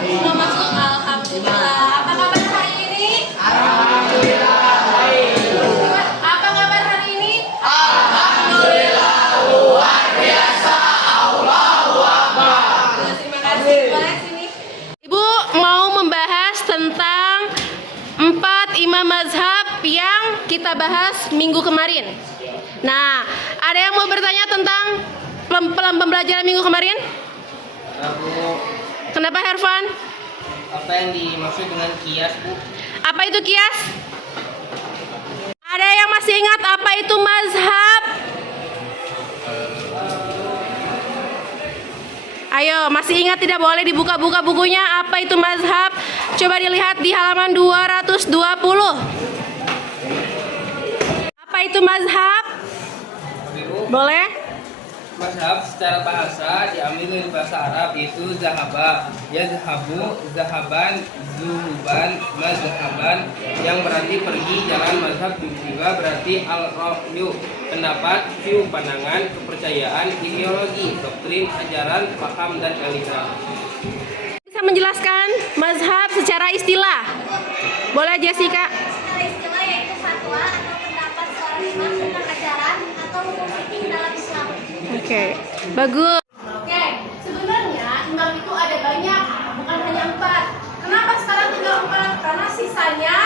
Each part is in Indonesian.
Semua masuk, alhamdulillah. Apa kabar hari ini? Alhamdulillah baik. Apa kabar hari ini? Alhamdulillah luar biasa. Allahu Akbar. Terima kasih. Boleh sini. Ibu mau membahas tentang 4 imam mazhab yang kita bahas minggu kemarin. Nah, ada yang mau bertanya tentang pembelajaran minggu kemarin? Kenapa Hervan? Apa yang dimaksud dengan kias, Bu? Apa itu kias? Ada yang masih ingat apa itu mazhab? Ayo, masih ingat, tidak boleh dibuka-buka bukunya. Apa itu mazhab? Coba dilihat di halaman 220. Apa itu mazhab? Boleh? Mazhab secara bahasa diambil dari bahasa Arab, yaitu zahaba, yazhabu, zahaban, zuhuban, mazhaban, yang berarti pergi, jalan. Mazhab juga berarti al-ra'yu, pendapat, view, pandangan, kepercayaan, ideologi, doktrin, ajaran, paham, dan aliran. Bisa menjelaskan mazhab secara istilah? Boleh Jessica? Secara istilah yaitu fatwa atau pendapat seorang imam tentang ajaran atau hukum fikih dalam Islam. Oke, bagus. Oke, sebenarnya imam itu ada banyak, bukan hanya 4. Kenapa sekarang tinggal 4? Karena sisanya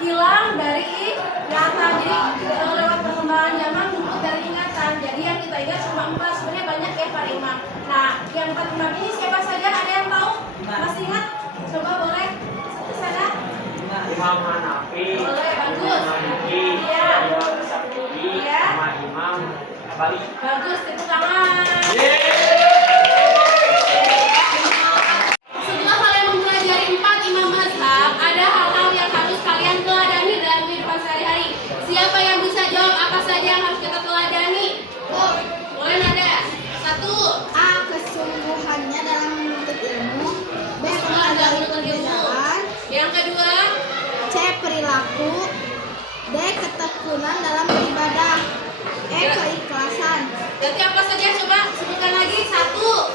hilang dari ingatan. Jadi lewat perkembangan zaman luput dari ingatan. Jadi yang kita ingat cuma 4. Sebenarnya banyak ya para imam. Nah, yang 4 imam ini siapa saja? Ada yang tahu? Masih ingat? Coba boleh ke sana. Imam Hanafi, Boleh, bagus. Maliki, Iya. Imam Syafi'i, Iya. sama Imam Bali. Bagus, tepuk tangan. Setelah kalian mempelajari 4 imam mazhab, ada hal-hal yang harus kalian teladani dalam kehidupan sehari-hari. Siapa yang bisa jawab apa saja yang harus kita teladani? Boleh nada? 1. A. Kesungguhannya dalam menuntut ilmu. B. Ada urutan ilmu. Kejalan. Yang kedua, C. Perilaku. D. Ketekunan dalam beribadah. E. Keikhlasan. berarti apa saja? Coba sebutkan lagi. 1.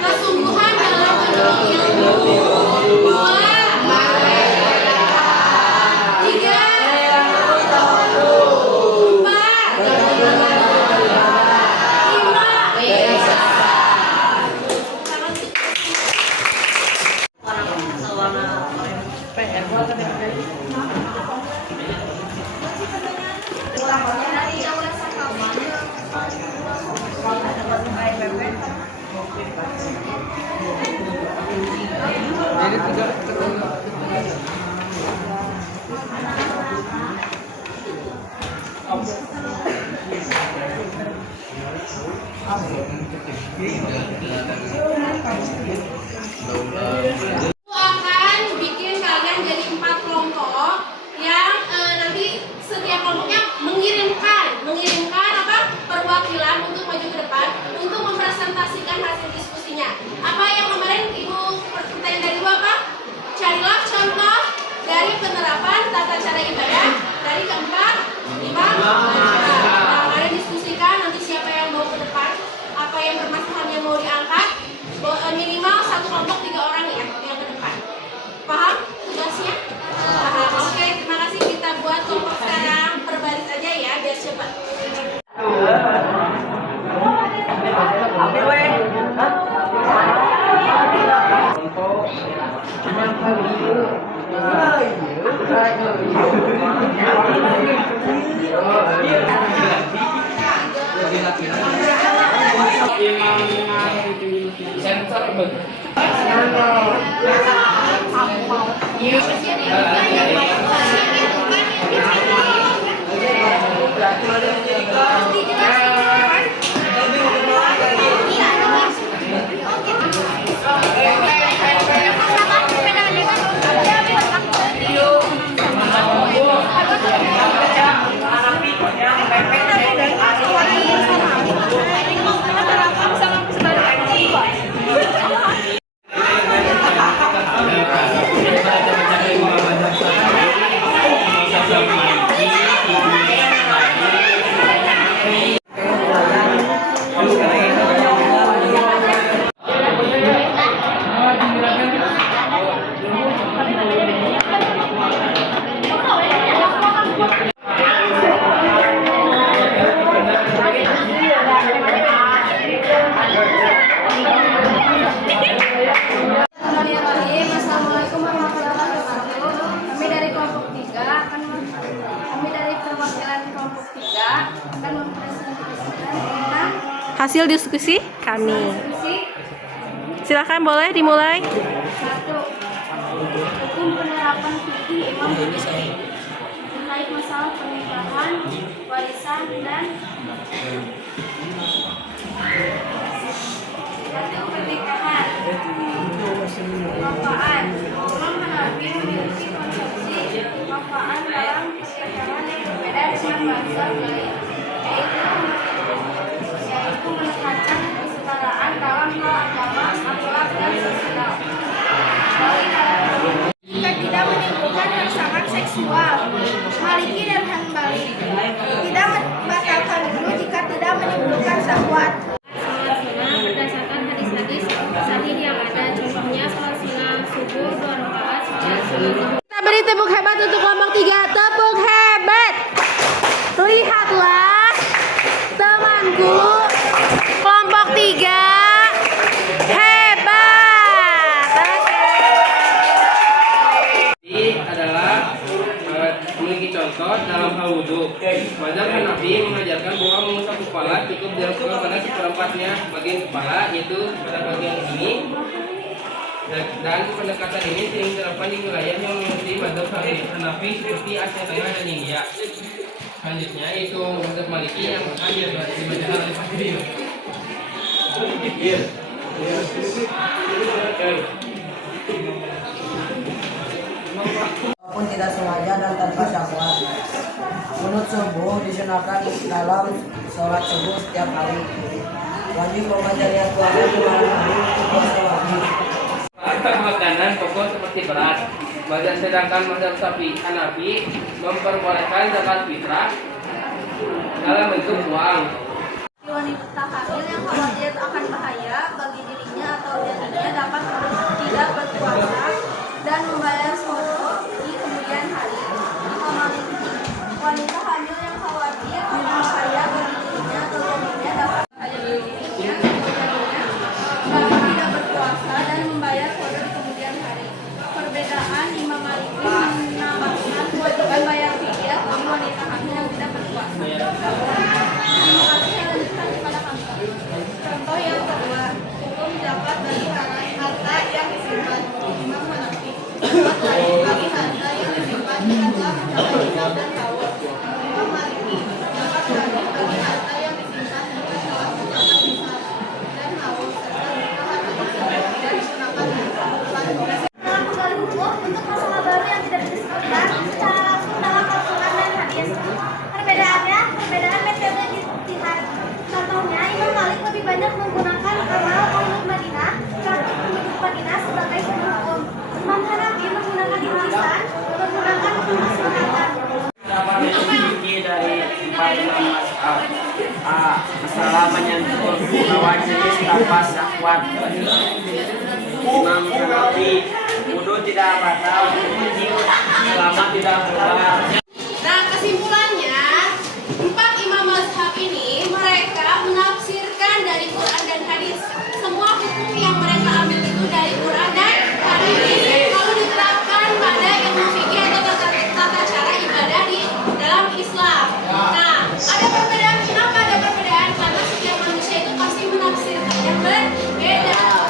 Kesungguhan dalam menuntut ilmu. 2. 3. akan bikin kalian jadi 4 kelompok yang nanti setiap kelompoknya mengirimkan apa perwakilan untuk maju ke depan untuk mempresentasikan hasil diskusinya. Apa yang kemarin Ibu pertanyaan dari Ibu apa? Carilah contoh dari penerapan tata cara ibadah dari keempat imam mazhab. Nah, kalian diskusikan nanti siapa yang mau ke depan, apa yang permasalahan yang mau diangkat. Minimal 1 kelompok 3 orang ya yang ke depan. Paham tugasnya? Paham. Oke, terima kasih. Kita buat kelompok sekarang berbaris aja ya biar cepat. Sensor betul. Assalamualaikum warahmatullahi wabarakatuh. Kami dari kelompok 3 kami dari perwakilan kelompok 3 akan mempresentasikan tentang Hasil diskusi kami. diskusi Silakan boleh dimulai. 1. Hukum penerapan fikih Imam Syafi'i terkait masalah pernikahan, warisan dan pernikahan. Manfaat. Imam Hanafi memiliki konsepsi manfaat dalam pernikahan yang berbeda dengan bahasa Melayu, yaitu menekankan kesetaraan dalam hal agama, akhlak, dan sosial. Jika tidak menimbulkan rangsangan seksual, Maliki dan Hanbali tidak membatalkan wudhu jika tidak menimbulkan syahwat. Sholat sunnah berdasarkan hadis-hadis sahih yang ada, contohnya sholat sunnah subuh 2 rakaat, sholat sunnah zuhur. Kita beri tepuk hebat untuk kelompok 3. Tepuk hebat. Lihatlah temanku, kelompok 3 hebat. Ini adalah memiliki contoh dalam hal wudhu. Mazhab Hanafi mengajarkan bahwa mengusap kepala cukup dilakukan pada seperempatnya bagian kepala, yaitu pada bagian ini. Dan pendekatan ini sering diterapkan di wilayah yang mengikuti mazhab Hanafi seperti Asia Tengah dan India. Selanjutnya yaitu mazhab Maliki yang hadir di Madinah al-Fajri. Walaupun tidak sengaja dan tanpa syahwat. Kunut subuh disunahkan dalam sholat subuh setiap hari. Wajib membaca niat puasa di malam hari untuk puasa wajib. Makanan pokok seperti beras. Sedangkan mazhab Hanafi memperbolehkan zakat fitrah dalam bentuk uang. Wanita hamil yang khawatir akan bahaya bagi dirinya atau janinnya dapat tidak berpuasa dan membayar sodok di kemudian hari. Wanita hamil yang khawatir akan bahaya bagi dirinya atau janinnya dapat tidak berpuasa dan membayar sodok di kemudian hari. Perbedaan Imam Maliki menambahkan kewajiban bayar fidyah bagi wanita hamil yang tidak berpuasa. Contoh yang kedua, hukum zakat bagi harta yang disimpan. Imam Hanafi zakat bagi harta yang disimpan jika telah mencapai nisab dan haul. Imam Maliki zakat bagi harta yang disimpan jika telah mencapai nisab dan haul serta jika harta tersebut tidak digunakan untuk dalam penggali hukum untuk masalah baru yang tidak disebutkan secara langsung dalam Al-Quran dan hadis. Perbedaan metode ijtihad. Contohnya, Imam Malik lebih banyak menggunakan amal penduduk Madinah, praktik penduduk Madinah sebagai sumber hukum. Imam Hanafi menggunakan ijtihad, menggunakan kesepakatan. Fikih dari 4 imam mazhab. A. Masalah menyentuh lawan jenis tanpa syahwat. Imam Hanafi, wudhu tidak batal selama tidak keluar. Nah, kesimpulannya, 4 imam mazhab ini mereka menafsirkan dari Quran dan hadis. Semua hukum yang mereka ambil itu dari Quran dan hadis, lalu diterapkan pada ilmu fikih atau tata cara ibadah di dalam Islam. Nah, ada perbedaan. Kenapa ada perbedaan? Karena setiap manusia itu pasti menafsirkan yang berbeda.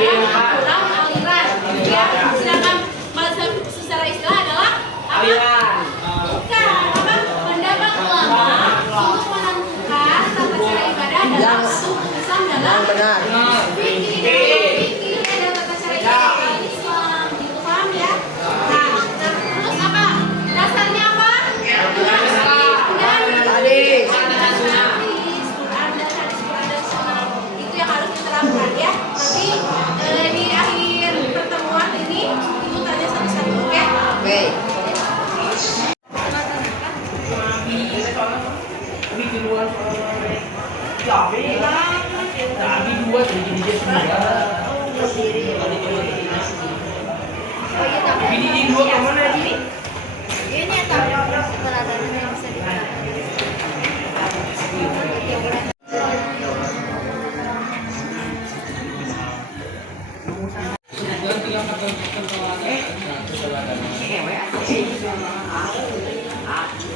adalah aliran. Ya, sedangkan mazhab secara istilah adalah Aliran. bukan apa? Pendapat ulama untuk menentukan tata cara ibadah dalam satu Islam dalam benar. fikih dan tata cara ibadah Islam. Gitu paham ya? Nah, terus apa? Dasarnya apa? Quran dan Hadis. Quran dan hadis Quran dan Sunnah. Itu yang harus diterapkan ya. Nanti di akhir pertemuan ini ibu tanya satu-satu, oke? Oke. Ini atau peralatan yang bisa dipakai.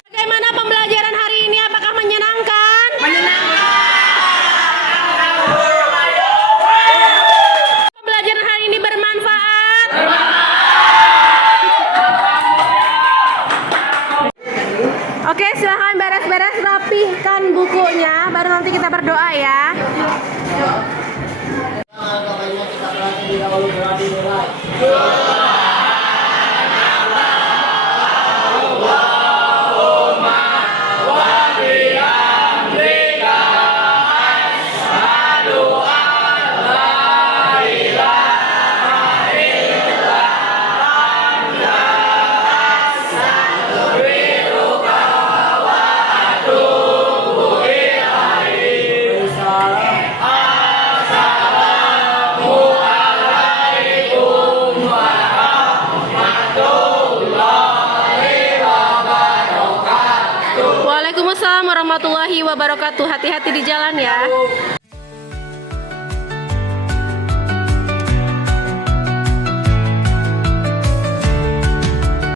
Bagaimana pembelajaran hari ini? Apakah menyenangkan? Pembelajaran hari ini bermanfaat? Oke, silahkan beres-beres, rapihkan bukunya. Baru nanti kita berdoa ya. Kita berarti dahulu berarti mulai. Waalaikumsalam warahmatullahi wabarakatuh. Hati-hati di jalan ya.